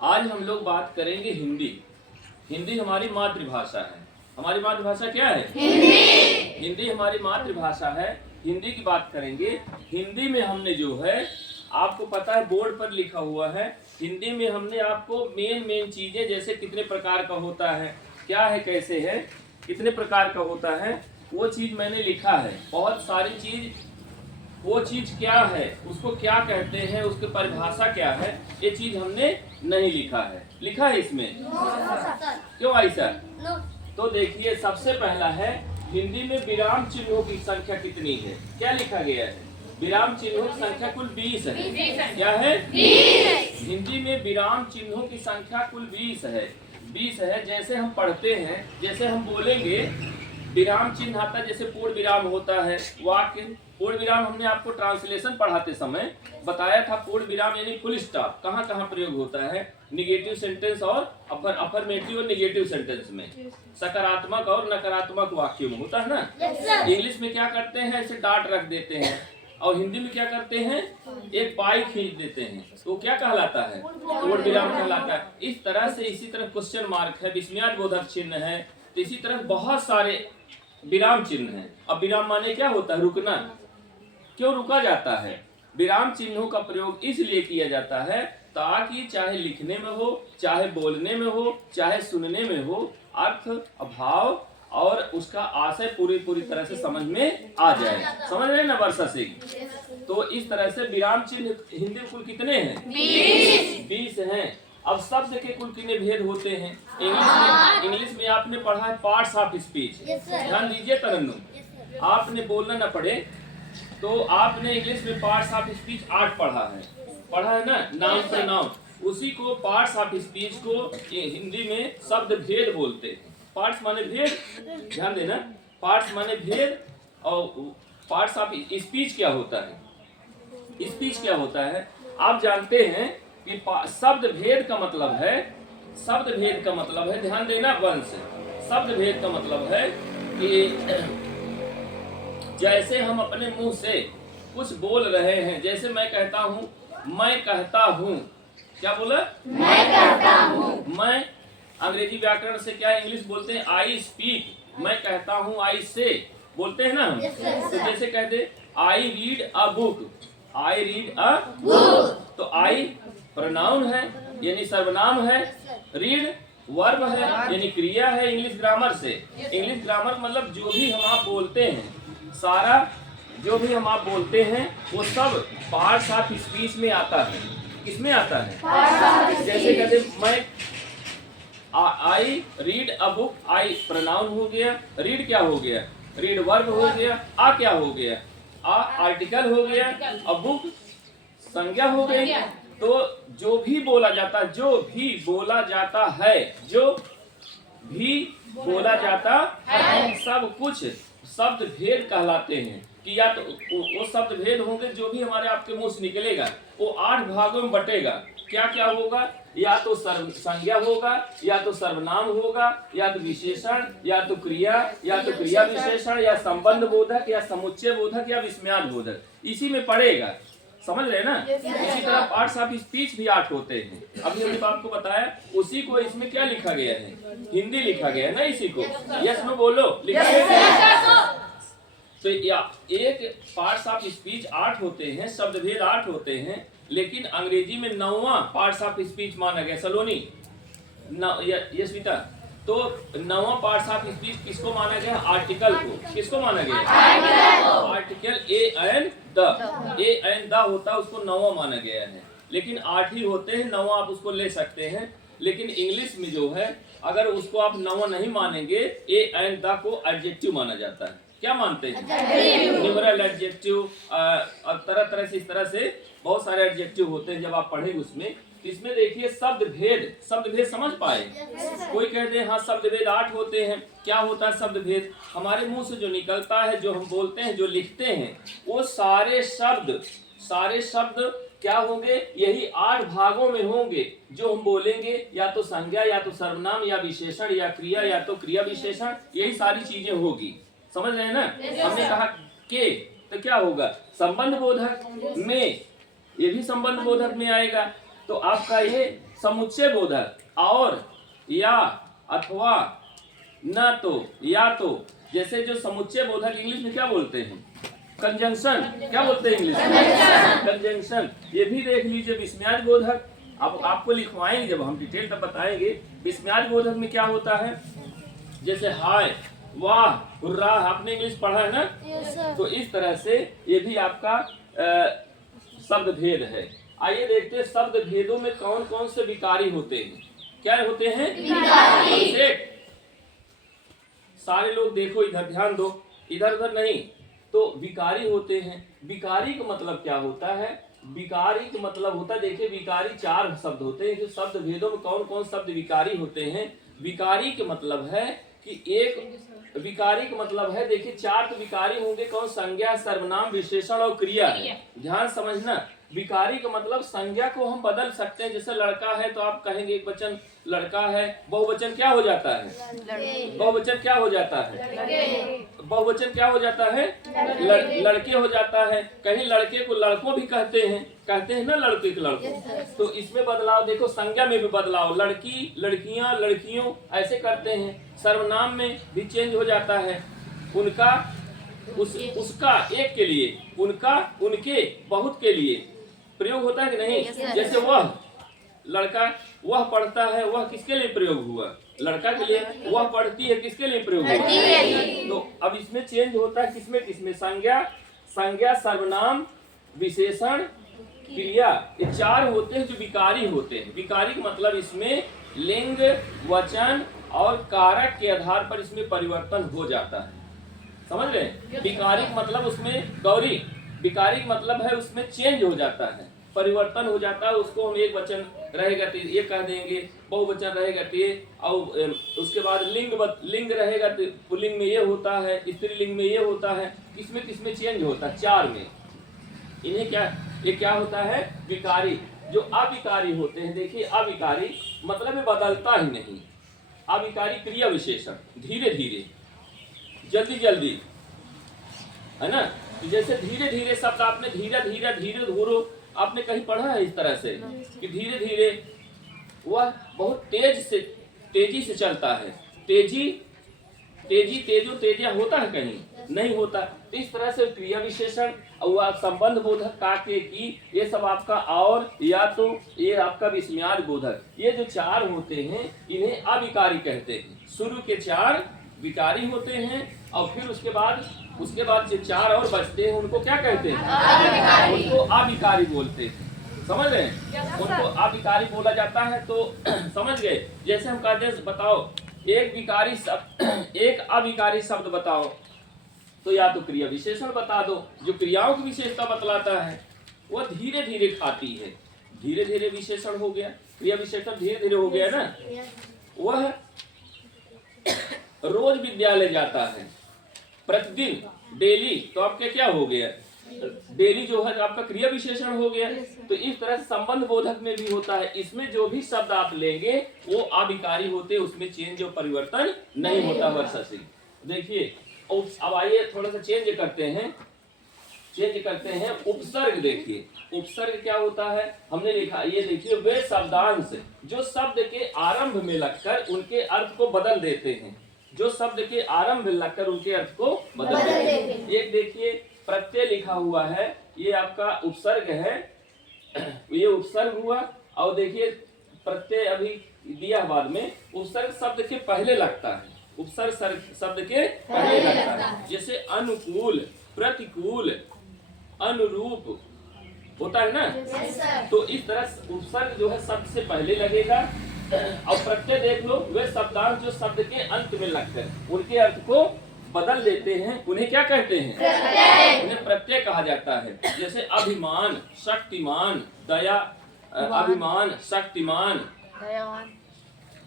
आज हम लोग बात करेंगे हिंदी। हिंदी हमारी मातृभाषा है। हमारी मातृभाषा क्या है? हिंदी। हिंदी हमारी मातृभाषा है। हिंदी की बात करेंगे। हिंदी में हमने जो है, आपको पता है बोर्ड पर लिखा हुआ है, हिंदी में हमने आपको मेन चीजें, जैसे कितने प्रकार का होता है, क्या है, कैसे है, कितने प्रकार का होता है, वो चीज मैंने लिखा है। बहुत सारी चीज, वो चीज क्या है, उसको क्या कहते हैं, उसकी परिभाषा क्या है, ये चीज हमने नहीं लिखा है। लिखा है इसमें? क्यों ऐसा? तो देखिए, सबसे पहला है, हिंदी में विराम चिन्हों की संख्या कितनी है? क्या लिखा गया है? विराम चिन्हों की संख्या कुल 20 है। क्या है? 20। हिंदी में विराम चिन्हों की संख्या कुल 20 है। 20 है। जैसे हम पढ़ते हैं, जैसे हम बोलेंगे, विराम चिन्ह आता है, जैसे पूर्ण विराम होता है, वाक्य पूर्ण विराम। हमने आपको ट्रांसलेशन पढ़ाते समय बताया था, पूर्ण विराम यानी फुल स्टॉप कहाँ कहाँ प्रयोग होता है? निगेटिव सेंटेंस और अफर्मेटिव और निगेटिव सेंटेंस में, सकारात्मक और नकारात्मक वाक्यों में होता है ना। इंग्लिश में क्या करते हैं, ऐसे डॉट रख देते हैं, और हिंदी में क्या करते हैं, एक पाई खींच देते हैं, तो क्या कहलाता है? पूर्ण विराम कहलाता है। इस तरह से, इसी तरह क्वेश्चन मार्क है, विस्मयादिबोधक चिन्ह है, तो इसी तरह बहुत सारे विराम चिन्ह है। अब विराम माने क्या होता है? रुकना। क्यों रुका जाता है? विराम चिन्हों का प्रयोग इसलिए किया जाता है ताकि चाहे लिखने में हो, चाहे बोलने में हो, चाहे सुनने में हो, अर्थ, भाव और उसका आशय पूरी तरह से समझ में आ जाए। समझ रहे हैं ना वर्षा से? तो इस तरह से विराम चिन्ह हिंदी में कुल कितने हैं? 20 हैं। अब शब्द के कुल कितने भेद होते हैं? इंग्लिश में आपने पढ़ा है पार्ट्स ऑफ स्पीच। ध्यान दीजिए तरन्नुम, आपने बोलना न पड़े तो आपने इंग्लिश में पार्ट्स ऑफ स्पीच 8 पढ़ा है ना, नाउन से नाउन। उसी को पार्ट्स ऑफ स्पीच को हिंदी में शब्द भेद बोलते हैं। पार्ट्स माने भेद, ध्यान देना, पार्ट्स माने भेद। और पार्ट्स ऑफ स्पीच क्या होता है? स्पीच क्या होता है? आप जानते हैं कि शब्द भेद का मतलब है, शब्द भेद का मतलब है, ध्यान देना वंश, शब्द भेद का मतलब है कि जैसे हम अपने मुंह से कुछ बोल रहे हैं, जैसे मैं कहता हूँ, मैं कहता हूँ, क्या बोला? मैं कहता हूँ। मैं अंग्रेजी व्याकरण से क्या इंग्लिश बोलते हैं? I speak. मैं कहता हूँ, आई से बोलते हैं ना हम। तो जैसे कहते I read a book, I read a book, तो आई प्रोनाउन है यानी सर्वनाम है, रीड वर्ब है यानी क्रिया है। इंग्लिश ग्रामर से, इंग्लिश ग्रामर मतलब जो भी हम आप बोलते हैं, सारा जो भी हम आप बोलते हैं वो सब पार्ट्स ऑफ स्पीच में आता है। किसमें आता है? जैसे कहते मैं I read a book, I pronoun हो गया, रीड क्या हो गया? रीड वर्ब हो गया, आ क्या हो गया? आ आर्टिकल हो गया, अ बुक संज्ञा हो गई। तो जो भी बोला जाता है, जो भी बोला जाता है, जो भी बोला जाता है, सब कुछ शब्द भेद कहलाते हैं। कि या तो वो शब्द भेद होंगे, जो भी हमारे आपके मुंह से निकलेगा वो 8 भागों में बटेगा। क्या क्या होगा? या तो संज्ञा होगा, या तो सर्वनाम होगा, या तो विशेषण, या तो क्रिया, या तो क्रिया विशेषण, या संबंध बोधक, या समुच्चय बोधक, या विस्मयाद बोधक, इसी में पड़ेगा। समझ रहे ना? इसी तरह पार्ट्स ऑफ स्पीच भी 8 होते हैं। अभी हमने आपको बताया, उसी को इसमें क्या लिखा गया है? हिंदी लिखा गया है ना, इसी को। यस नो बोलो, लिखा गया। तो या एक पार्ट्स ऑफ स्पीच 8 होते हैं, शब्द भेद 8 होते हैं, लेकिन अंग्रेजी में 9वां पार्ट्स ऑफ स्पीच माना गया। सलोनी, यस बेटा, तो 9वां पार्ट्स ऑफ स्पीच किसको माना गया? आर्टिकल को। किसको माना गया? Article A and the. A and the होता है, उसको 9वां माना गया है। लेकिन 8 ही होते हैं, 9वां आप उसको ले सकते हैं। लेकिन इंग्लिश में जो है, अगर उसको आप 9वां नहीं मानेंगे, ए एंड द को एडजेक्टिव माना जाता है। क्या मानते हैं? न्यूमरल एडजेक्टिव, तरह तरह से, इस तरह से बहुत सारे एडजेक्टिव होते हैं। जब आप पढ़ेंगे उसमें, इसमें देखिए शब्द भेद समझ पाए? कोई कहते हैं हाँ शब्द भेद 8 होते हैं। क्या होता है शब्द भेद? हमारे मुंह से जो निकलता है, जो हम बोलते हैं, जो लिखते हैं, वो सारे शब्द क्या होंगे? यही 8 भागों में होंगे। जो हम बोलेंगे, या तो संज्ञा, या तो सर्वनाम, या विशेषण, या क्रिया, या तो क्रिया विशेषण, यही सारी चीजें होगी। समझ रहे हैं ना? हमने कहा के, तो क्या होगा? संबंध बोधक में, ये भी संबंध बोधक में आएगा। तो आपका ये समुच्चय बोधक और, या, अथवा, न तो, या तो, जैसे जो समुच्चय बोधक इंग्लिश में क्या बोलते हैं? कंजंक्शन। क्या बोलते हैं इंग्लिश में? कंजंक्शन। ये भी देख लीजिए विस्मयाज बोधक। अब आपको लिखवाएंगे जब हम डिटेल तब बताएंगे। विस्मयाज बोधक में क्या होता है? जैसे हाय, वाह, हुर्रा, आपने इंग्लिश पढ़ा है ना? तो इस तरह से ये भी आपका शब्द भेद है। आइए देखते हैं शब्द भेदों में कौन कौन से विकारी होते हैं। क्या होते हैं? विकारी। सारे लोग देखो, इधर ध्यान दो, इधर उधर नहीं। तो विकारी होते हैं। विकारी का मतलब क्या होता है? विकारी का मतलब होता है, देखिए विकारी 4 शब्द होते हैं। जो शब्द भेदों में कौन कौन शब्द विकारी होते हैं? विकारी का मतलब है कि एक विकारी का मतलब है, देखिए 4 तो विकारी होंगे। कौन? संज्ञा, सर्वनाम, विशेषण और क्रिया है। ध्यान समझना। विकारी का मतलब संज्ञा को हम बदल सकते हैं। जैसे लड़का है तो आप कहेंगे एक वचन लड़का है, बहुवचन क्या हो जाता है? बहुवचन क्या हो जाता है? बहुवचन क्या हो जाता है? लड़के हो जाता है। कहीं लड़के को लड़कों भी कहते हैं ना, लड़के के लड़कों। तो इसमें बदलाव देखो, संज्ञा में भी बदलाव, लड़की, लड़कियां, लड़कियों ऐसे करते हैं। सर्वनाम में भी चेंज हो जाता है। उनका, उसका, एक के लिए, उनका, उनके, बहुत के लिए प्रयोग होता है कि नहीं? जैसे वह लड़का, वह पढ़ता है, वह किसके लिए प्रयोग हुआ? लड़का के लिए। वह पढ़ती है, किसके लिए प्रयोग हुआ? तो अब इसमें चेंज होता है किसमें किसमें? संज्ञा, सर्वनाम, विशेषण, क्रिया, ये 4 होते हैं जो विकारी होते हैं। विकारी का मतलब इसमें लिंग, वचन और कारक के आधार पर इसमें परिवर्तन हो जाता है। समझ रहे? विकारी मतलब उसमें गौरी, विकारी मतलब है उसमें चेंज हो जाता है, परिवर्तन हो जाता है। उसको हम एक वचन रहेगा तो ये कह देंगे, बहुवचन रहेगा तो ये, और उसके बाद लिंग रहेगा तो पुल्लिंग में ये होता है, स्त्रीलिंग में ये होता है। किसमें किसमें चेंज होता है? 4 में। इन्हें क्या, ये क्या होता है? विकारी। जो अविकारी होते हैं, देखिए अविकारी मतलब बदलता ही नहीं। अविकारी क्रिया विशेषण, धीरे धीरे, जल्दी जल्दी, है ना? जैसे धीरे धीरे शब्द आपने धीरे धीरे, धीरे धूरो, आपने कहीं पढ़ा है इस तरह से कि धीरे धीरे, वह बहुत तेजी से चलता है। तेजो तेजा होता है कहीं? नहीं होता। तो इस तरह से क्रिया विशेषण और संबंध बोधक, का, के, की, ये सब आपका, और, या तो, ये आपका विस्मयाज बोधक। ये जो 4 होते हैं इन्हें अविकारी कहते हैं। शुरू के 4 विकारी होते हैं और फिर उसके बाद जो 4 और बचते हैं उनको क्या कहते हैं? उनको अविकारी बोलते हैं। समझ रहे हैं? उनको अविकारी बोला जाता है। तो समझ गए? जैसे हम कहते हैं बताओ एक विकारी शब्द, एक अविकारी शब्द बताओ, तो या तो क्रिया विशेषण बता दो जो क्रियाओं की विशेषता बतलाता है। वह धीरे धीरे खाती है, धीरे धीरे विशेषण हो गया, क्रिया विशेषण धीरे धीरे हो गया ना। वह रोज विद्यालय जाता है, प्रतिदिन, डेली, तो आपके क्या हो गया? डेली जो है आपका क्रिया विशेषण हो गया। तो इस तरह से संबंध बोधक में भी होता है। इसमें जो भी शब्द आप लेंगे वो अविकारी होते, उसमें चेंज और परिवर्तन नहीं होता वर्षा से। देखिए अब आइए थोड़ा सा चेंज करते हैं। उपसर्ग देखिए, उपसर्ग क्या होता है? हमने लिखा, ये देखिए, वे शब्दांश जो शब्द के आरंभ में लगकर उनके अर्थ को बदल देते हैं। जो शब्द के आरंभ में लगकर उनके अर्थ को बदल देते हैं। एक देखिए प्रत्यय लिखा हुआ है, ये आपका उपसर्ग है, ये उपसर्ग हुआ। और देखिए प्रत्यय अभी दिया बाद में, उपसर्ग शब्द के पहले लगता है, उपसर्ग शब्द के पहले लगता है। जैसे अनुकूल, प्रतिकूल, अनुरूप होता है ना। तो इस तरह उपसर्ग जो है शब्द से पहले लगेगा। और प्रत्यय देख लो, वे शब्दांश जो शब्द के अंत में लगकर उनके अर्थ को बदल देते हैं, उन्हें क्या कहते हैं? उन्हें प्रत्यय कहा जाता है। जैसे अभिमान, शक्तिमान, दया, अभिमान, शक्तिमान, दयावान।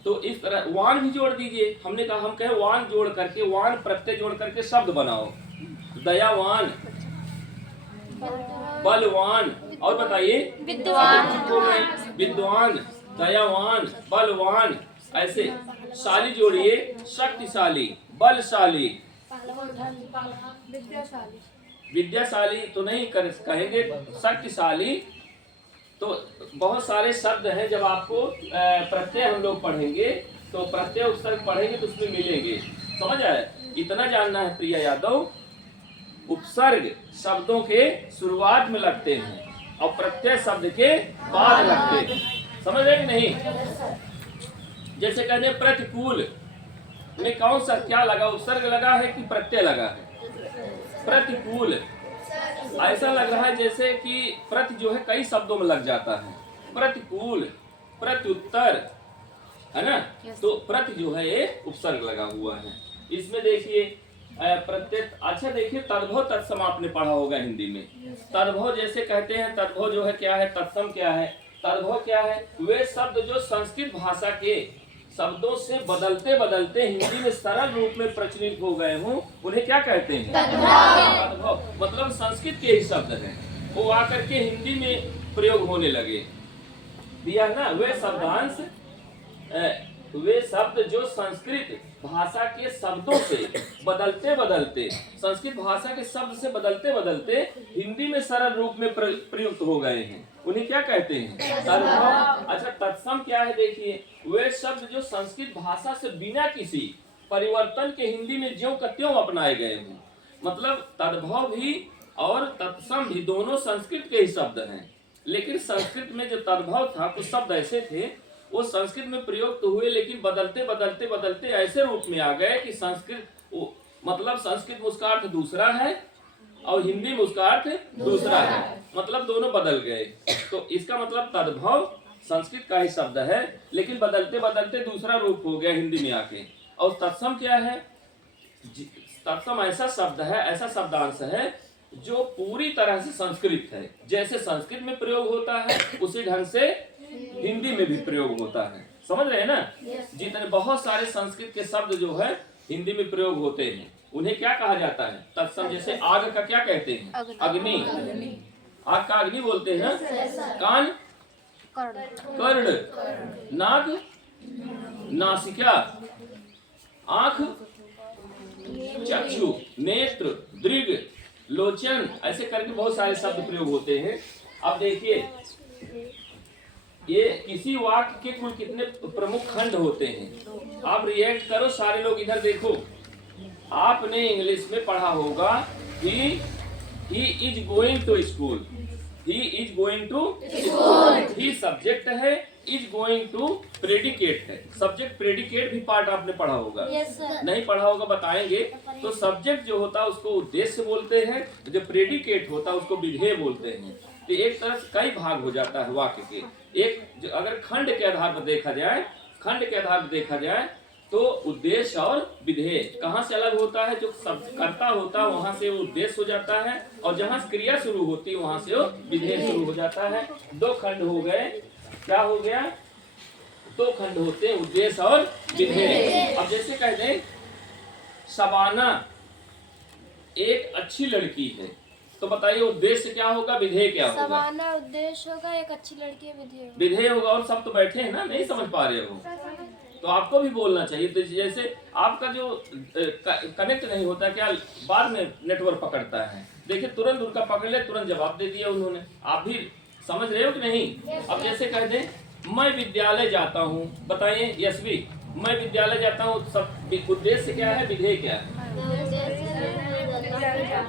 तो इस तरह वान भी जोड़ दीजिए। हमने कहा, हम कहे वान जोड़ करके, वान प्रत्यय जोड़ करके शब्द बनाओ। दयावान, बलवान, और बताइए विद्वान, दयावान, बलवान, ऐसे शाली जोड़िए, शक्तिशाली, बलशाली, विद्याशाली तो नहीं कहेंगे, शक्तिशाली, तो बहुत सारे शब्द हैं, जब आपको प्रत्यय हम लोग पढ़ेंगे तो प्रत्यय उपसर्ग पढ़ेंगे तो उसमें मिलेंगे, समझ आए। इतना जानना है प्रिया यादव, उपसर्ग शब्दों के शुरुआत में लगते हैं और प्रत्यय शब्द के बाद लगते हैं, समझ रहे कि नहीं। जैसे कहते हैं प्रतिकूल में कौन सा क्या लगा, उपसर्ग लगा है कि प्रत्यय लगा है? प्रतिकूल। ऐसा लग रहा है जैसे कि प्रति जो है कई शब्दों में लग जाता है। प्रतिकूल, प्रत्युत्तर, है ना। तो प्रति जो है ये उपसर्ग लगा हुआ है। इसमें देखिए प्रत्यय। अच्छा देखिए, तद्भव तत्सम आपने पढ़ा होगा हिंदी में। तद्भव जैसे कहते हैं, तद्भव जो है क्या है, तत्सम क्या है। तद्भव क्या है? वे शब्द जो संस्कृत भाषा के शब्दों से बदलते बदलते हिंदी में सरल रूप में प्रचलित हो गए हों, उन्हें क्या कहते हैं? तद्भव। मतलब संस्कृत के ही शब्द हैं, वो आकर के हिंदी में प्रयोग होने लगे। दिया ना, वे शब्दांश, वे शब्द जो संस्कृत भाषा के शब्दों से बदलते बदलते, संस्कृत भाषा के शब्द से बदलते बदलते हिंदी में सरल रूप में प्रयुक्त हो गए हैं, उन्हें क्या कहते हैं? तद्भव। अच्छा, तत्सम क्या है? देखिए, वे शब्द जो संस्कृत भाषा से बिना किसी परिवर्तन के हिंदी में ज्यों का त्यों अपनाए गए हों। मतलब तद्भव भी और तत्सम भी दोनों संस्कृत के ही शब्द हैं, लेकिन संस्कृत में जो तद्भव था, कुछ शब्द ऐसे थे वो संस्कृत में प्रयोग तो हुए, लेकिन बदलते बदलते बदलते ऐसे रूप में आ गए कि संस्कृत मतलब संस्कृत में उसका अर्थ दूसरा है और हिंदी में उसका अर्थ दूसरा है, मतलब दोनों बदल गए। तो इसका मतलब तद्भव संस्कृत का ही शब्द है, लेकिन बदलते बदलते दूसरा रूप हो गया हिंदी में आके। और तत्सम क्या है? तत्सम ऐसा शब्द है, ऐसा शब्दांश है जो पूरी तरह से संस्कृत है। जैसे संस्कृत में प्रयोग होता है उसी ढंग से हिंदी में भी प्रयोग होता है, समझ रहे हैं ना। जितने बहुत सारे संस्कृत के शब्द जो है हिंदी में प्रयोग होते हैं, उन्हें क्या कहा जाता है? तत्सम। जैसे आग का क्या कहते हैं? अग्नि। आग का अग्नि बोलते हैं ना। कान कर्ण, नाक नासिका, आंख चक्षु, नेत्र दृग, लोचन, ऐसे करके बहुत सारे शब्द प्रयोग होते हैं। अब देखिए, ये किसी वाक्य के कुल कितने प्रमुख खंड होते हैं। आप रिएक्ट करो, सारे लोग इधर देखो। आपने इंग्लिश में पढ़ा होगा he is going to school, he is going to school. He subject है, इज गोइंग टू प्रेडिकेट है। सब्जेक्ट प्रेडिकेट भी पार्ट आपने पढ़ा होगा। नहीं पढ़ा होगा बताएंगे। तो सब्जेक्ट जो होता है उसको उद्देश्य बोलते हैं, जो प्रेडिकेट होता है उसको विधेय बोलते हैं। तो एक तरह से कई भाग हो जाता है वाक्य के। एक जो अगर खंड के आधार पर देखा जाए, खंड के आधार पर देखा जाए तो उद्देश्य और विधेय कहाँ से अलग होता है? जो शब्द कर्ता होता है वहां से वो उद्देश्य हो जाता है, और जहाँ क्रिया शुरू होती है वहां से वो विधेय शुरू हो जाता है। दो खंड हो गए। क्या हो गया? दो खंड होते हैं, उद्देश्य और विधेय। अब जैसे कह दें शबाना एक अच्छी लड़की है, तो बताइए उद्देश्य क्या होगा, विधेय क्या होगा? शबाना उद्देश्य होगा, एक अच्छी लड़की है विधेय होगा। और सब तो बैठे हैं ना, नहीं समझ पा रहे हो तो आपको भी बोलना चाहिए। तो जैसे आपका जो कनेक्ट नहीं होता, क्या बाद में नेटवर्क पकड़ता है। देखिए तुरंत उनका पकड़ ले, तुरंत जवाब दे दिया उन्होंने। आप भी समझ रहे हो कि नहीं? अब जैसे कह दें मैं विद्यालय जाता हूँ, बताइए यशवी, मैं विद्यालय जाता हूँ, सब उद्देश्य क्या है, विधेय क्या है?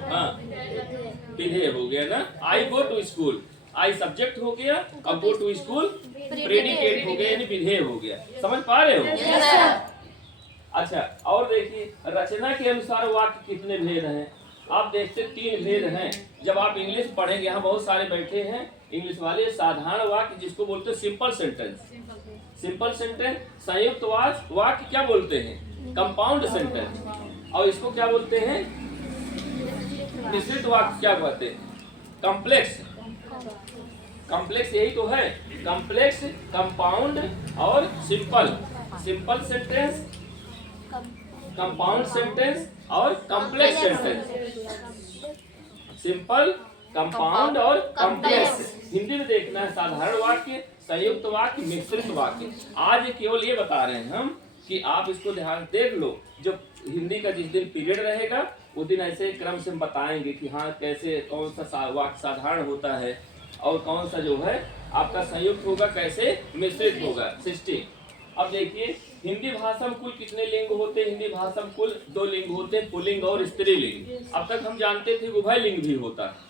हाँ, विधेय हो गया ना। I go to school, I subject हो गया, अब गो टू स्कूल प्रेडिकेट हो गया, यानी विधेय हो गया। समझ पा रहे हो? अच्छा, और देखिए रचना के अनुसार वाक्य कितने भेद हैं। आप देखते 3 भेद हैं। जब आप इंग्लिश पढ़ेंगे, यहाँ बहुत सारे बैठे हैं इंग्लिश वाले। साधारण वाक्य जिसको बोलते हैं सिंपल सेंटेंस, सिंपल सेंटेंस। संयुक्त वाक्य क्या बोलते हैं? Compound sentence. और इसको क्या बोलते हैं? मिश्रित वाक्य क्या कहते हैं? कॉम्प्लेक्स। कॉम्प्लेक्स यही तो है, कॉम्प्लेक्स, कंपाउंड और simple. Simple sentence, compound sentence और कॉम्प्लेक्स सेंटेंस। सिंपल, कंपाउंड और कॉम्प्लेक्स। हिंदी में देखना है साधारण वाक्य, संयुक्त वाक्य, मिश्रित वाक्य। आज केवल ये बता रहे हैं हम कि आप इसको ध्यान देख लो। जब हिंदी का जिस दिन पीरियड रहेगा उस दिन ऐसे क्रम से हम बताएंगे कि हाँ कैसे कौन सा वाक्य साधारण होता है और कौन सा जो है आपका संयुक्त होगा, कैसे मिश्रित होगा 60। अब देखिए हिंदी भाषा में कुल कितने लिंग होते हैं? हिंदी भाषा में कुल 2 लिंग होते हैं, पुल्लिंग और स्त्रीलिंग। अब तक हम जानते थे उभय लिंग भी होता है।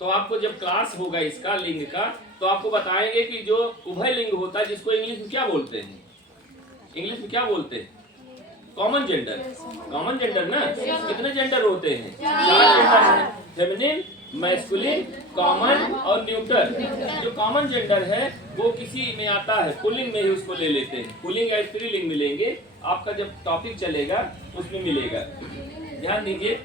तो आपको जब क्लास होगा इसका लिंग का, तो आपको बताएंगे कि जो उभय लिंग होता है जिसको इंग्लिश में क्या बोलते हैं? इंग्लिश में क्या बोलते हैं? Common gender. कॉमन जेंडर ना, कितने जेंडर होते हैं? 4 जेंडर हैं, फेमिनिन, मैस्कुलिन, कॉमन और न्यूट्रल। जो कॉमन जेंडर है वो किसी में आता है, पुल्लिंग में ही उसको ले लेते हैं। पुल्लिंग या स्त्रीलिंग मिलेंगे, आपका जब टॉपिक चलेगा उसमें मिलेगा। ध्यान दीजिए।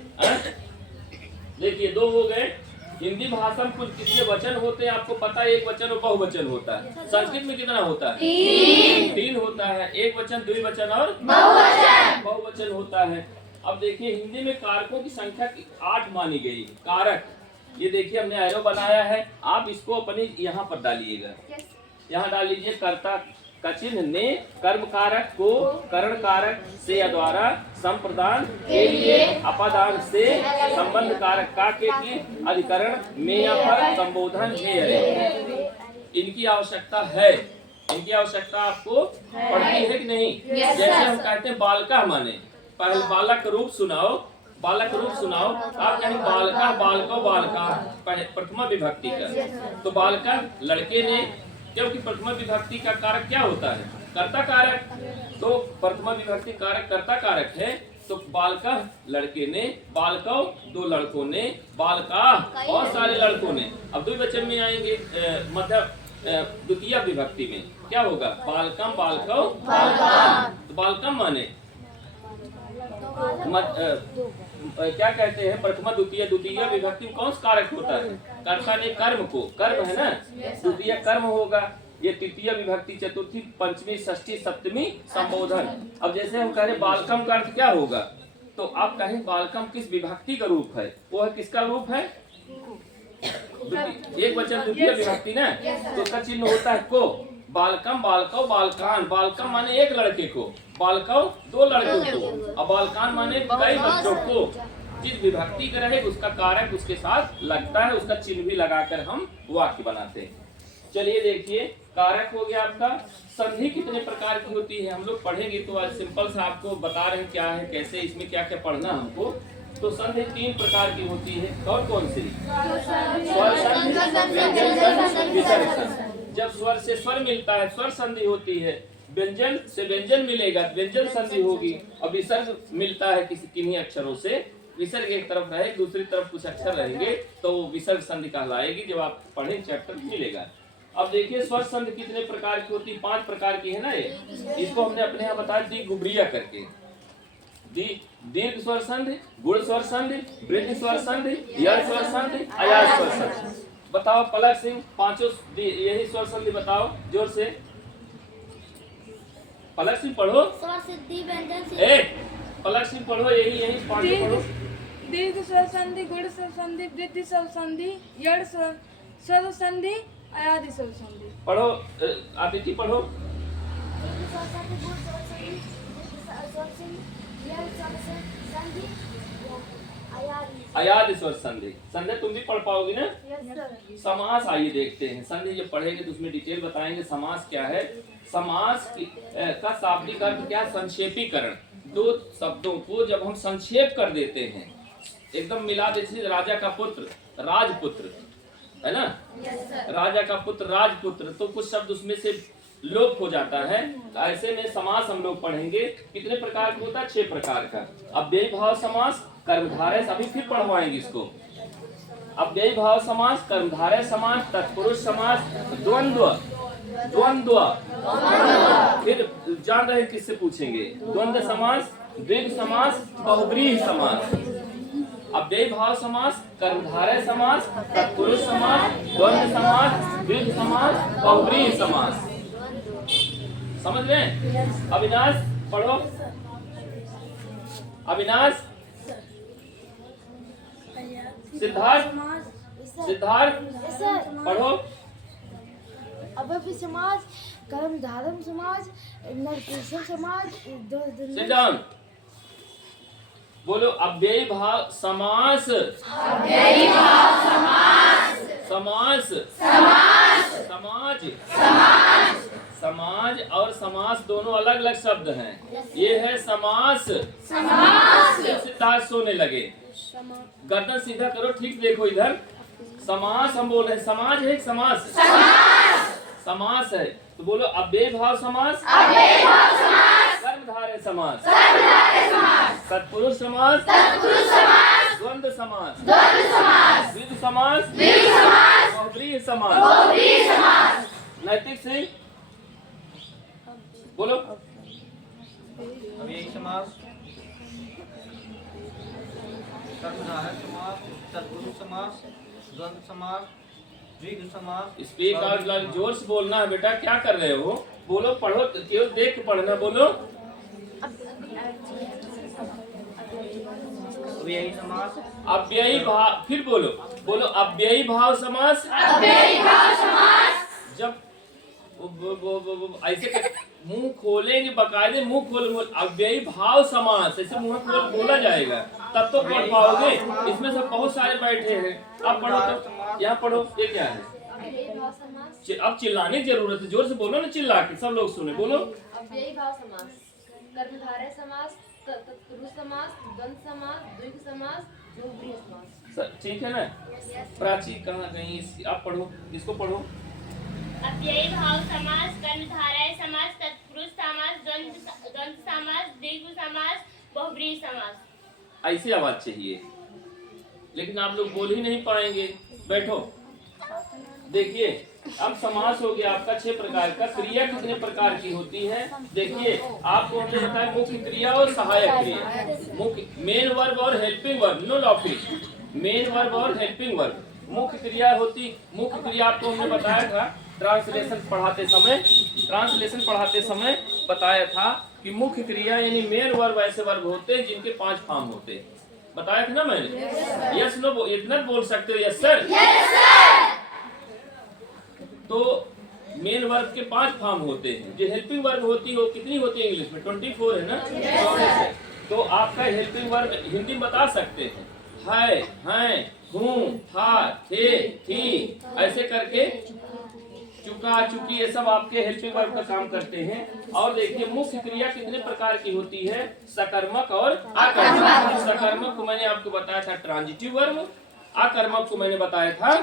देखिए 2 हो गए। हिंदी भाषा में कुल कितने वचन होते हैं आपको पता है? 1 वचन और बहुवचन होता है। संस्कृत में कितना होता है? 3 होता है, 1 वचन, द्विवचन और बहुवचन होता है। अब देखिए हिंदी में कारकों की संख्या 8 मानी गई। कारक, ये देखिए हमने एरो बनाया है, आप इसको अपनी यहाँ पर डालिएगा। यहाँ डाल लीजिए कर्ता का चिन्ह ने, कर्म कारक को, करण कारक से या द्वारा, संप्रदान के लिए, अपादान से, संबंध कारक का के लिए, अधिकरण में या पर, संबोधन में। इनकी आवश्यकता है, इनकी आवश्यकता आपको पड़ती है कि नहीं? जैसे हम कहते हैं बालका माने, पहले बालक रूप सुनाओ, बालक रूप सुनाओ। आप कहेंगे बालका, बालको, बालका प्रथमा विभक्ति का। तो बालका लड़के ने, क्योंकि प्रथमा विभक्ति का कारक क्या होता है? कर्ता कारक। तो प्रथमा विभक्ति कारक कर्ता कारक है, तो बालका लड़के ने, बालको 2 लड़कों ने, बालका बहुत सारे लड़कों ने। अब द्विवचन में आएंगे, मतलब द्वितीय विभक्ति में क्या होगा? बालकम, बालको, बालकान। तो बालकम माने क्या कहते हैं? प्रथमा द्वितीय। द्वितीय विभक्ति में कौन सा कारक होता है? कर्ता ने कर्म को, कर्म है ना, द्वितीय कर्म होगा। ये तृतीय विभक्ति, चतुर्थी, पंचमी, षष्ठी, सप्तमी संबोधन। अब जैसे हम कह रहे बालकम का अर्थ क्या होगा? तो आप कहें बालकम किस विभक्ति का रूप है? वो है किसका रूप है? 1 वचन द्वितीय विभक्ति ना, तो उसका चिन्ह होता है को। बालकम, बालको, बालकान। बालकम माने 1 लड़के को, बालको 2 लड़कों को, और बालकान माने कई बच्चों को। जिस विभक्ति का रहे उसका कारक उसके साथ लगता है, उसका चिन्ह भी लगाकर हम वाक्य बनाते हैं। चलिए देखिए, कारक हो गया आपका। संधि कितने प्रकार की होती है हम लोग पढ़ेंगे, तो आज सिंपल सा आपको बता रहे हैं क्या है, कैसे, इसमें क्या क्या पढ़ना हमको। तो संधि 3 प्रकार की होती है। कौन कौन सी? स्वर संधि, व्यंजन संधि, विसर्ग संधि। जब स्वर से स्वर मिलता है स्वर संधि होती है, व्यंजन से व्यंजन मिलेगा व्यंजन संधि होगी, और विसर्ग मिलता है किसी किन्हीं अक्षरों से, विसर्ग एक तरफ रहे दूसरी तरफ कुछ अक्षर रहेंगे तो विसर्ग संधि कहलाएगी। जब आप पढ़े चैप्टर मिलेगा। अब देखिए स्वर संधि कितने प्रकार की होती है? 5 प्रकार की है ना। ये इसको हमने अपने यहाँ बताया द्विगुब्रिया करके। दीर्घ स्वर संधि, गुण स्वर संधि, वृद्धि स्वर संधि, यण स्वर संधि, अयाज स्वर संधि। बताओ पलक सिंह, 5 यही स्वर संधि बताओ जोर से। पलक सिंह पढ़ो। पलक सिंह पढ़ो, यही 5 पढ़ो। दीर्घ स्वर संधि, गुण स्वर संधि, वृद्धि स्वर संधि, यण स्वर संधि, अयादि स्वर संधि। पढ़ो आदित्य पढ़ो। अयादि स्वर संधि। संधि तुम भी पढ़ पाओगी ना? समास आइए देखते हैं। संधि जब पढ़ेंगे तो उसमें डिटेल बताएंगे समास क्या है। समास का शाब्दिक अर्थ क्या? संक्षेपीकरण। 2 शब्दों को जब हम संक्षेप कर देते हैं, एकदम मिला देते, राजा का पुत्र राजपुत्र है ना, राजा का पुत्र राजपुत्र, तो कुछ शब्द उसमें से लोप हो जाता है। ऐसे में समास हम लोग पढ़ेंगे। कितने प्रकार का होता है? 6 प्रकार का। अव्ययी भाव समास, कर्मधारय, अभी फिर पढ़वाएंगे इसको। अव्ययी भाव समास, कर्मधारय समास, तत्पुरुष समास, द्वंद्व, फिर जान रहे किससे पूछेंगे? द्वंद्व समास, द्विग समास, बहुब्रीहि समास। अव्ययी भाव समास, कर्मधारय समास, तत्पुरुष समास, द्वंद्व समास, द्विग समास, बहुब्रीहि समास। समझ रहे हैं? अविनाश पढ़ो। अविनाश, सिद्धार्थ पढ़ो। अव्ययी समास, कर्मधारय समास, नपुंसक समास, सिट डाउन। बोलो अव्ययी भाव समास, समास, समाज समाज और समास दोनों अलग अलग शब्द हैं। ये है समास। जैसे ताश सोने लगे, गर्दन सीधा करो, ठीक देखो इधर। समास हम बोल रहे हैं, समाज है समास। समास है तो बोलो अव्ययी भाव समास, कर्मधारय समास, तत्पुरुष समास, द्वंद्व समास, द्विगु समास, बहुब्रीहि समास। नैतिक से बोलो अव्ययी समास, कर्मधारय समास, तत्पुरुष समास, द्वंद्व समास, द्विगु समास। स्पीकर जोर से बोलना है बेटा, क्या कर रहे हो? बोलो, पढ़ो, केवल देख के पढ़ना। बोलो अव्ययी समास, अव्ययी भाव, फिर बोलो बोलो अव्ययी भाव समास। जब ऐसे मुंह खोलेंगे, बकायदे मुंह खोल, अव्ययी भाव समास ऐसे मुंह खोल बोला जाएगा, तब तो पढ़ पाओगे। इसमें सब बहुत सारे बैठे हैं, अब पढ़ो तो यहाँ पढ़ो। ये क्या है? अब चिल्लाने की जरूरत है, जोर से बोलो ना, चिल्ला के सब लोग सुने। बोलो अव्ययी भाव समास, कर्मधारय समास, तत्पुरुष समास, द्वंद्व समास, द्विगु समास, बहुब्रीहि समास। ठीक है ना? प्राची कहाँ गई? आप पढ़ो, इसको पढ़ो। अव्ययी भाव समास, कर्मधारय समास, तत्पुरुष समास, द्वंद्व समास, द्विगु समास, बहुब्रीहि समास। ऐसी आवाज चाहिए, लेकिन आप लोग बोल ही नहीं पाएंगे। बैठो, देखिए अब समास हो गया आपका 6 प्रकार का। क्रिया कितने प्रकार की होती है? देखिए आपको हमने बताया मुख्य क्रिया और सहायक क्रिया। मुख्य मेन वर्ब और helping verb, no laughing. Main verb और हेल्पिंग वर्ब। मुख्य क्रिया होती, मुख्य क्रिया आपको हमने बताया था ट्रांसलेशन पढ़ाते समय बताया था कि मुख्य क्रिया यानी मेन वर्ब ऐसे वर्ब होते हैं जिनके 5 फॉर्म होते हैं। बताया था ना मैंने? यस नो इतना बोल सकते हो? Yes sir. तो मेन वर्ब के 5 फॉर्म होते हैं। जो हेल्पिंग वर्ब होती है वो कितनी होती है इंग्लिश में? 24 है ना? तो आपका हेल्पिंग वर्ब हिंदी में बता सकते हैं, है, हैं, हूँ, था, थे, थी, ऐसे करके चुका, चुकी, ये सब आपके हेल्पिंग वर्ब का काम करते हैं। और देखिए मुख्य क्रिया कितने प्रकार की होती है? सकर्मक और अकर्मक। सकर्मक को मैंने आपको बताया था ट्रांजिटिव वर्ब, अकर्मक को मैंने बताया था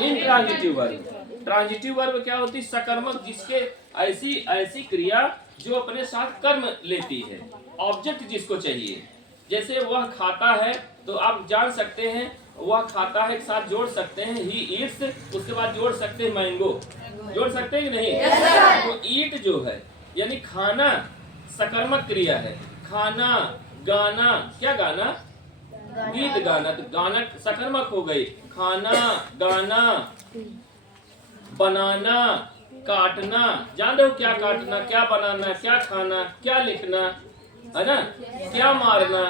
इंट्रांजिटिव वर्ब। ट्रांजिटिव वर्ब क्या होती है? सकर्मक, जिसके ऐसी क्रिया जो अपने साथ कर्म लेती है, ऑब्जेक्ट जिसको चाहिए। जैसे वह खाता है तो आप जान सकते हैं वह खाता है के साथ जोड़ सकते हैं ही ईट्स, उसके बाद जोड़ सकते हैं मैंगो। जोड़ सकते हैं कि नहीं? तो ईट जो है यानी खाना सकर्मक क्रिया है। खाना, गाना, क्या गाना? गीत गाना। तो गाना सकर्मक हो गई। खाना, गाना, बनाना, काटना। जान रहे हो क्या काटना, क्या बनाना, क्या खाना, क्या लिखना, है ना? क्या मारना।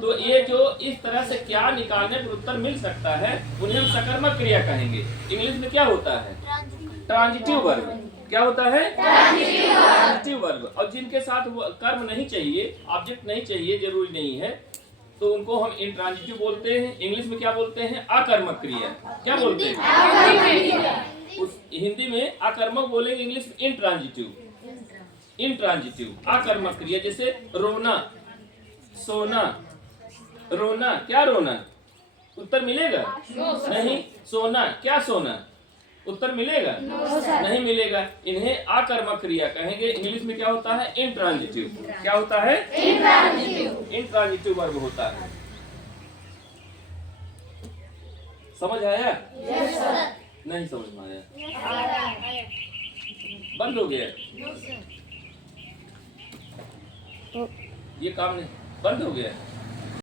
तो ये जो इस तरह से क्या निकालने पर उत्तर मिल सकता है उन्हें हम सकर्मक क्रिया कहेंगे। इंग्लिश में क्या होता है? Transitive verb. क्या होता है? Transitive verb. और जिनके साथ कर्म नहीं चाहिए, ऑब्जेक्ट नहीं चाहिए, जरूरी नहीं है, तो उनको हम इंट्रांजिटिव बोलते हैं। इंग्लिश में क्या बोलते हैं? अकर्मक क्रिया। क्या बोलते हैं? उस हिंदी में अकर्मक बोलेंगे, इंग्लिश में इंट्रांजिटिव। इंट्रांजिटिव अकर्मक क्रिया। जैसे रोना, सोना। रोना, क्या रोना? उत्तर मिलेगा? नहीं। सोना, क्या सोना? उत्तर मिलेगा? नहीं मिलेगा। इन्हें अकर्मक क्रिया कहेंगे। इंग्लिश में क्या होता है? इंट्रांजिटिव। क्या होता है? इंट्रांजिटिव वर्ब होता है। समझ आया? नहीं समझ में आया? बंद हो गया? ये काम नहीं, बंद हो गया।